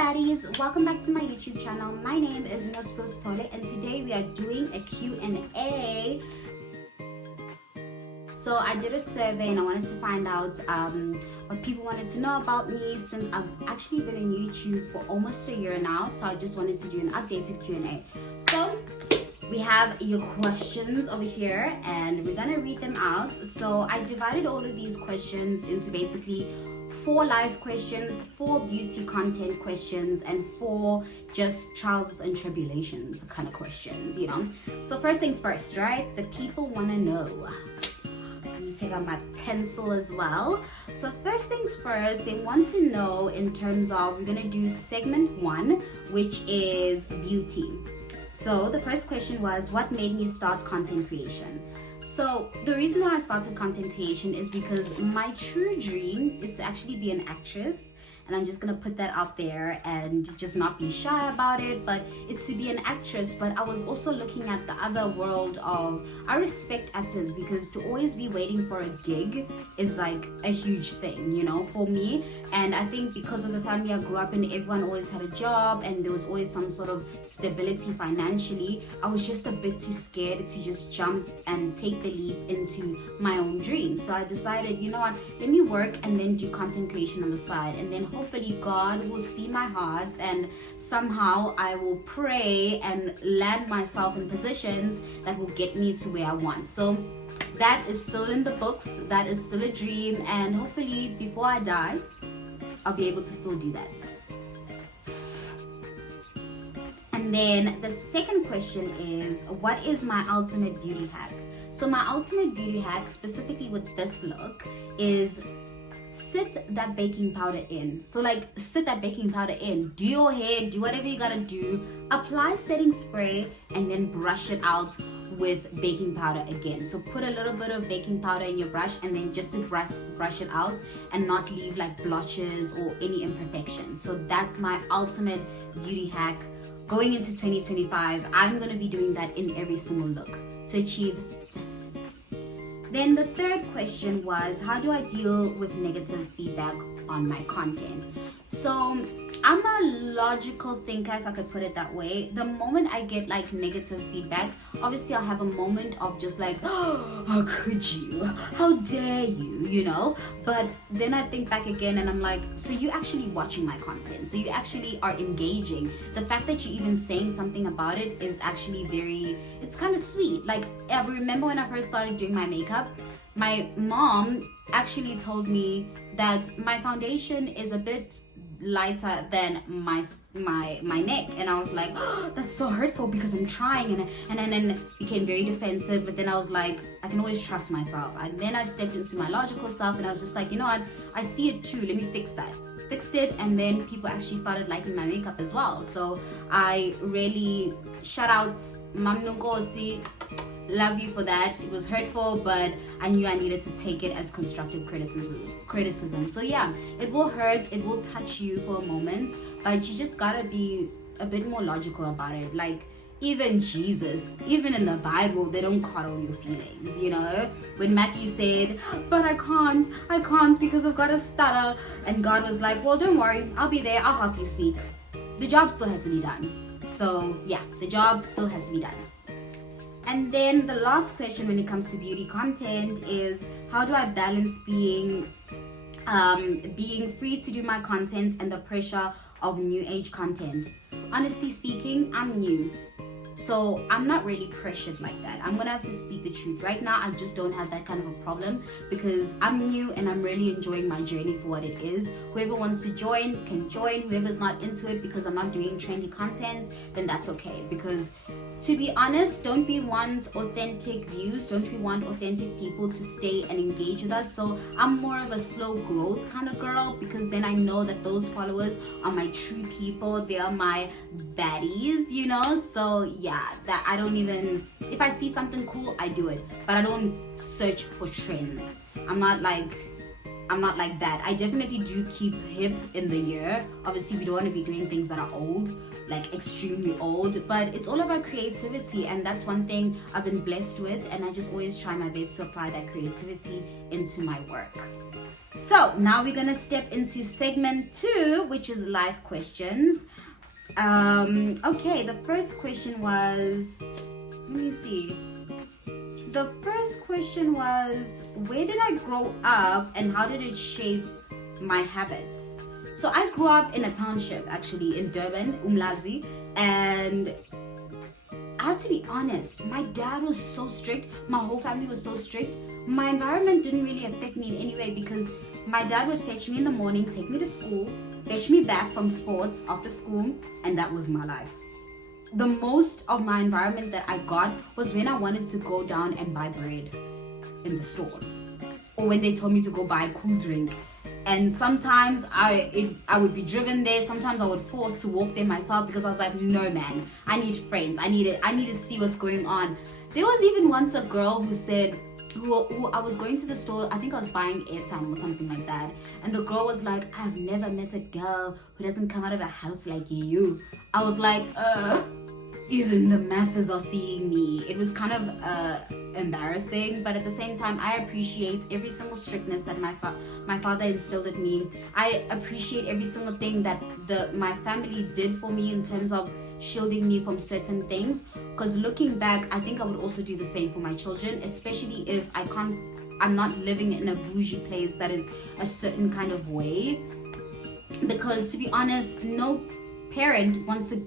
baddies, welcome back to my YouTube channel. My name is Sole and today we are doing a Q&A. So I did a survey and I wanted to find out what people wanted to know about me, since I've actually been in YouTube for almost a year now. So I just wanted to do an updated Q&A. So we have your questions over here and we're gonna read them out. So I divided all of these questions into basically 4 life questions, 4 beauty content questions, and 4 just trials and tribulations kind of questions, you know. So first things first, right? The people want to know. Let me take out my pencil as well. So first things first, they want to know in terms of, we're gonna do segment 1, which is beauty. So the first question was, what made me start content creation? So the reason why I started content creation is because my true dream is to actually be an actress, and I'm just gonna put that out there and just not be shy about it, but it's to be an actress. But I was also looking at the other world of, I respect actors because to always be waiting for a gig is like a huge thing, you know, for me. And I think because of the family I grew up in, everyone always had a job and there was always some sort of stability financially. I was just a bit too scared to just jump and take the leap into my own dream. So I decided, you know what, let me work and then do content creation on the side, and then hopefully God will see my heart and somehow I will pray and land myself in positions that will get me to where I want. So that is still in the books, that is still a dream, and hopefully before I die I'll be able to still do that. And then the second question is, what is my ultimate beauty hack? So my ultimate beauty hack, specifically with this look, is sit that baking powder in. So like, sit that baking powder in, do your hair, do whatever you gotta do, apply setting spray, and then brush it out with baking powder again. So put a little bit of baking powder in your brush and then just to brush it out and not leave like blotches or any imperfections. So that's my ultimate beauty hack going into 2025. I'm gonna be doing that in every single look to achieve this. Then the third question was, how do I deal with negative feedback on my content? So I'm a logical thinker, if I could put it that way. The moment I get like negative feedback, obviously I'll have a moment of just like, oh, how could you? How dare you? You know? But then I think back again and I'm like, so you actually watching my content. So you actually are engaging. The fact that you even saying something about it is actually it's kind of sweet. Like, I remember when I first started doing my makeup, my mom actually told me that my foundation is a bit lighter than my neck, and I was like, oh, that's so hurtful because I'm trying, and then became very defensive. But then I was like, I can always trust myself, and then I stepped into my logical self and I was just like, you know what, I see it too, let me fix that. Fixed it, and then people actually started liking my makeup as well. So I really shout out Mam Nungosi, love you for that. It was hurtful, but I knew I needed to take it as constructive criticism. So yeah, it will hurt, it will touch you for a moment, but you just gotta be a bit more logical about it. Like, even Jesus, even in the Bible, they don't coddle your feelings, you know? When Matthew said, but I can't because I've got a stutter, and God was like, well, don't worry, I'll be there, I'll help you speak. The job still has to be done. So yeah, the job still has to be done. And then the last question when it comes to beauty content is, how do I balance being free to do my content and the pressure of new age content? Honestly speaking, I'm new, so I'm not really pressured like that. I'm gonna have to speak the truth. Right now, I just don't have that kind of a problem because I'm new and I'm really enjoying my journey for what it is. Whoever wants to join can join. Whoever's not into it because I'm not doing trendy content, then that's okay. Because to be honest, don't we want authentic views? Don't we want authentic people to stay and engage with us? So I'm more of a slow growth kind of girl, because then I know that those followers are my true people. They are my baddies, you know? So yeah, that I don't even, if I see something cool, I do it. But I don't search for trends. I'm not like, I'm not like that. I definitely do keep hip in the year. Obviously, we don't want to be doing things that are old, like extremely old, but it's all about creativity, and that's one thing I've been blessed with, and I just always try my best to apply that creativity into my work. So now we're gonna step into segment 2, which is life questions. Okay, the first question was, let me see. The first question was, where did I grow up and how did it shape my habits? So I grew up in a township, actually, in Durban, Umlazi, and I have to be honest, my dad was so strict, my whole family was so strict. My environment didn't really affect me in any way because my dad would fetch me in the morning, take me to school, fetch me back from sports after school, and that was my life. The most of my environment that I got was when I wanted to go down and buy bread in the stores, or when they told me to go buy a cool drink. And sometimes I would be driven there. Sometimes I would force to walk there myself because I was like, no man, I need friends. I need to see what's going on. There was even once a girl who said, who I was going to the store, I think I was buying airtime or something like that, and the girl was like, I've never met a girl who doesn't come out of a house like you. I was like, even the masses are seeing me. It was kind of embarrassing, but at the same time, I appreciate every single strictness that my father instilled in me. I appreciate every single thing that my family did for me in terms of shielding me from certain things, because looking back, I think I would also do the same for my children, especially if I'm not living in a bougie place that is a certain kind of way, because to be honest, no parent wants to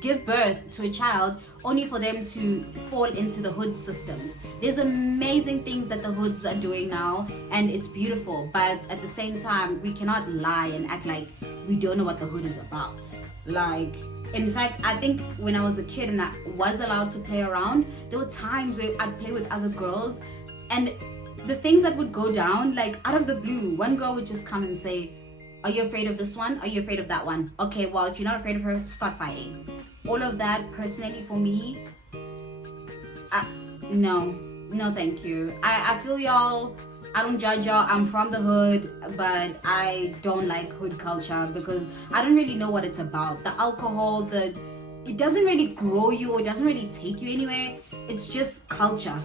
give birth to a child only for them to fall into the hood systems. There's amazing things that the hoods are doing now, and it's beautiful, but at the same time, we cannot lie and act like we don't know what the hood is about. Like, in fact, I think when I was a kid and I was allowed to play around, there were times where I'd play with other girls, and the things that would go down, like out of the blue, one girl would just come and say, are you afraid of this one? Are you afraid of that one? Okay, well, if you're not afraid of her, start fighting. All of that, personally, for me, no thank you. I feel y'all, I don't judge y'all. I'm from the hood, but I don't like hood culture because I don't really know what it's about. The alcohol, it doesn't really grow you or doesn't really take you anywhere. It's just culture.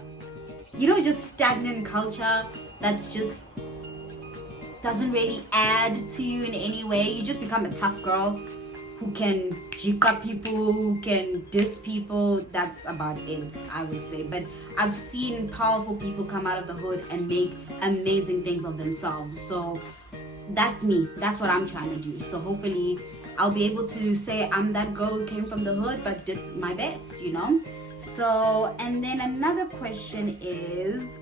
Just stagnant culture that's just doesn't really add to you in any way. You just become a tough girl who can jika people, who can diss people. That's about it, I would say. But I've seen powerful people come out of the hood and make amazing things of themselves. So that's me. That's what I'm trying to do. So hopefully I'll be able to say I'm that girl who came from the hood but did my best, So, and then another question is,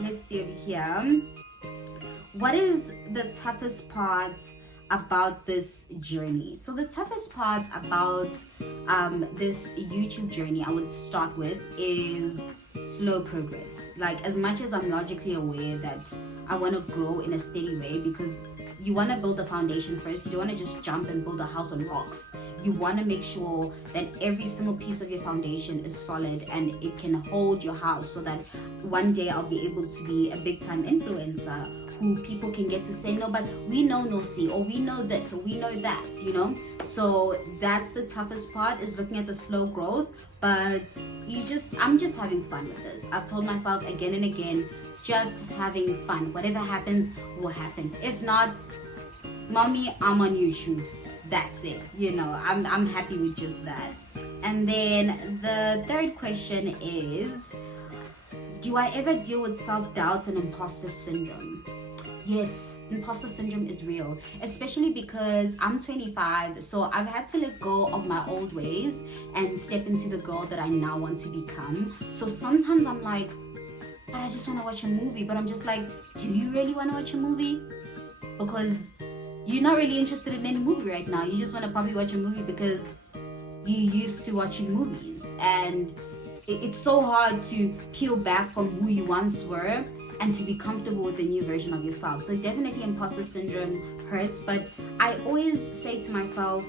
let's see over here. What is the toughest part about this journey? So the toughest part about this YouTube journey, I would start with, is slow progress. Like, as much as I'm logically aware that I want to grow in a steady way, because you want to build a foundation first. You don't want to just jump and build a house on rocks. You want to make sure that every single piece of your foundation is solid and it can hold your house, so that one day I'll be able to be a big time influencer who people can get to say, no, but we know Nosi, or we know this, or we know that, So that's the toughest part, is looking at the slow growth. But I'm just having fun with this. I've told myself again and again, just having fun. Whatever happens will happen. If not, mommy, I'm on YouTube. That's it. I'm happy with just that. And then the third question is, do I ever deal with self-doubt and imposter syndrome? Yes, imposter syndrome is real, especially because I'm 25, so I've had to let go of my old ways and step into the girl that I now want to become. So sometimes I'm like, but I just want to watch a movie. But I'm just like, do you really want to watch a movie? Because you're not really interested in any movie right now. You just want to probably watch a movie because you're used to watching movies. And it's so hard to peel back from who you once were and to be comfortable with the new version of yourself. So definitely imposter syndrome hurts, but I always say to myself,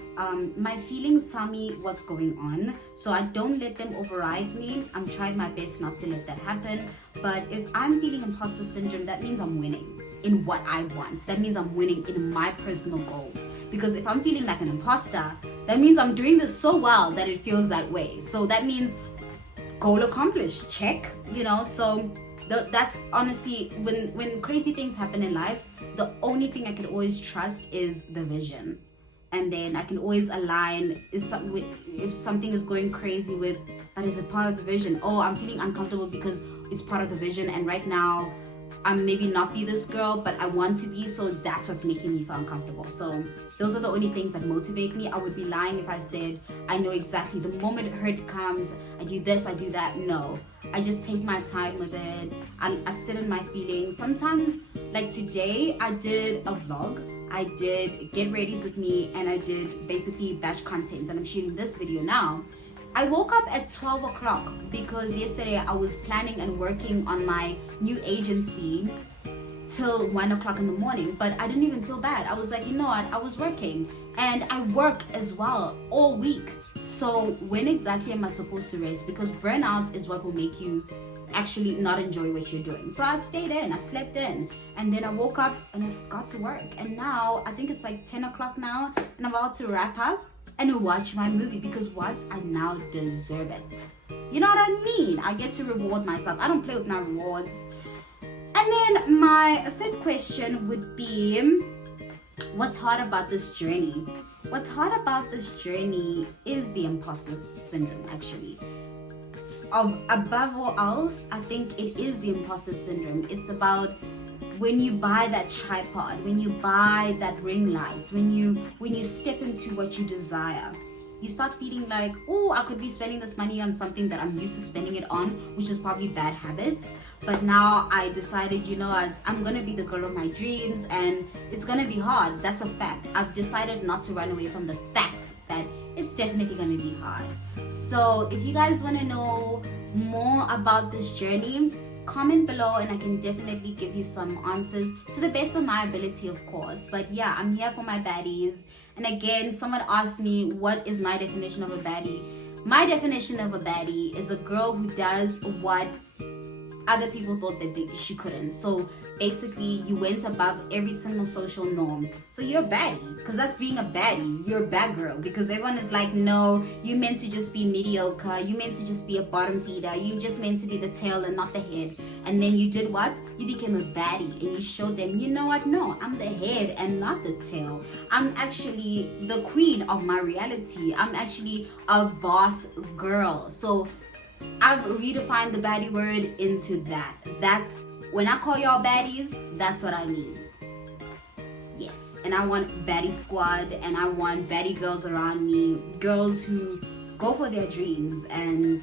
my feelings tell me what's going on, so I don't let them override me. I'm trying my best not to let that happen. But if I'm feeling imposter syndrome, that means I'm winning. in what I want. That means I'm winning in my personal goals. Because if I'm feeling like an imposter, that means I'm doing this so well that it feels that way. So that means goal accomplished, check, so that's honestly, when crazy things happen in life, the only thing I can always trust is the vision. And then I can always align if something is going crazy but is it part of the vision? Oh, I'm feeling uncomfortable because it's part of the vision, and right now I'm maybe not be this girl, but I want to be, so that's what's making me feel uncomfortable. So those are the only things that motivate me. I would be lying if I said I know exactly the moment hurt comes, I do this, I do that. No, I just take my time with it. I sit in my feelings. Sometimes, like today, I did a vlog. I did get readies with me, and I did basically batch content, and I'm shooting this video now. I woke up at 12 o'clock because yesterday I was planning and working on my new agency till 1 o'clock in the morning, but I didn't even feel bad. I was like, you know what, I was working, and I work as well all week. So when exactly am I supposed to rest? Because burnout is what will make you actually not enjoy what you're doing. So I stayed in, I slept in, and then I woke up and I got to work. And now I think it's like 10 o'clock now, and I'm about to wrap up and watch my movie, because what? I now deserve it. You know what I mean? I get to reward myself. I don't play with my rewards. And then my fifth question would be, what's hard about this journey? What's hard about this journey is the imposter syndrome, actually. Above all else, I think it is the imposter syndrome. It's about when you buy that tripod, when you buy that ring light, when you step into what you desire, you start feeling like, oh, I could be spending this money on something that I'm used to spending it on, which is probably bad habits. But now I decided, you know what, I'm gonna be the girl of my dreams, and it's gonna be hard. That's a fact. I've decided not to run away from the fact that it's definitely gonna be hard. So if you guys wanna know more about this journey, comment below and I can definitely give you some answers to the best of my ability, of course. But yeah, I'm here for my baddies. And again, someone asked me, what is my definition of a baddie? My definition of a baddie is a girl who does what other people thought that she couldn't. So basically, you went above every single social norm. So you're a baddie, because that's being a baddie. You're a bad girl, because everyone is like, no, you meant to just be mediocre. You meant to just be a bottom feeder. You just meant to be the tail and not the head. And then you did what? You became a baddie, and you showed them, you know what? No, I'm the head and not the tail. I'm actually the queen of my reality. I'm actually a boss girl. So I've redefined the baddie word into that. That's when I call y'all baddies, that's what I mean. Yes, and I want baddie squad, and I want baddie girls around me, girls who go for their dreams, and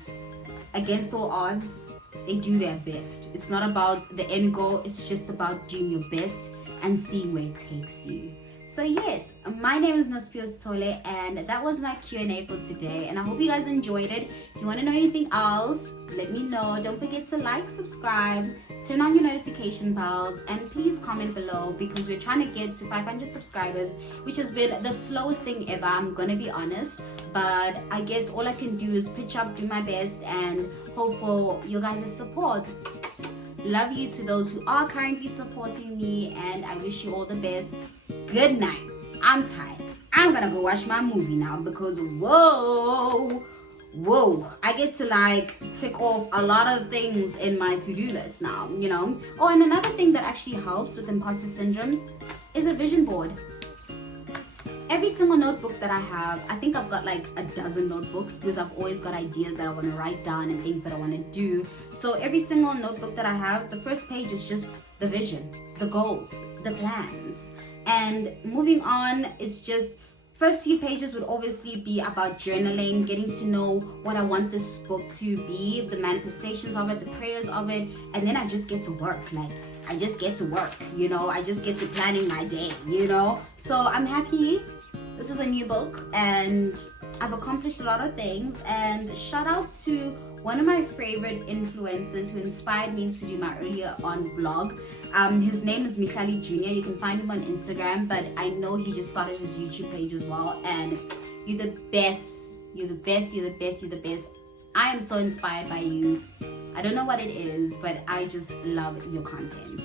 against all odds, they do their best. It's not about the end goal, it's just about doing your best and seeing where it takes you. So yes, my name is Nospios Tole, and that was my Q&A for today, and I hope you guys enjoyed it. If you want to know anything else, let me know. Don't forget to like, subscribe, turn on your notification bells, and please comment below, because we're trying to get to 500 subscribers, which has been the slowest thing ever, I'm gonna be honest. But I guess all I can do is pitch up, do my best, and hope for your guys' support. Love you to those who are currently supporting me, and I wish you all the best. Good night. I'm tired. I'm gonna go watch my movie now, because whoa, I get to like tick off a lot of things in my to-do list now, you know. Oh, and another thing that actually helps with imposter syndrome is a vision board. Every single notebook that I have, I think I've got like a dozen notebooks, because I've always got ideas that I want to write down and things that I want to do. So every single notebook that I have, the first page is just the vision, the goals, the plans. And moving on, it's just first few pages would obviously be about journaling, getting to know what I want this book to be, the manifestations of it, the prayers of it, and then I just get to work. Like, I just get to work, you know, I just get to planning my day, you know. So I'm happy. This is a new book, and I've accomplished a lot of things. And shout out to one of my favorite influencers who inspired me to do my earlier on vlog. His name is Michali Jr. You can find him on Instagram, but I know he just started his YouTube page as well. And you're the best. You're the best. You're the best. You're the best. I am so inspired by you. I don't know what it is, but I just love your content.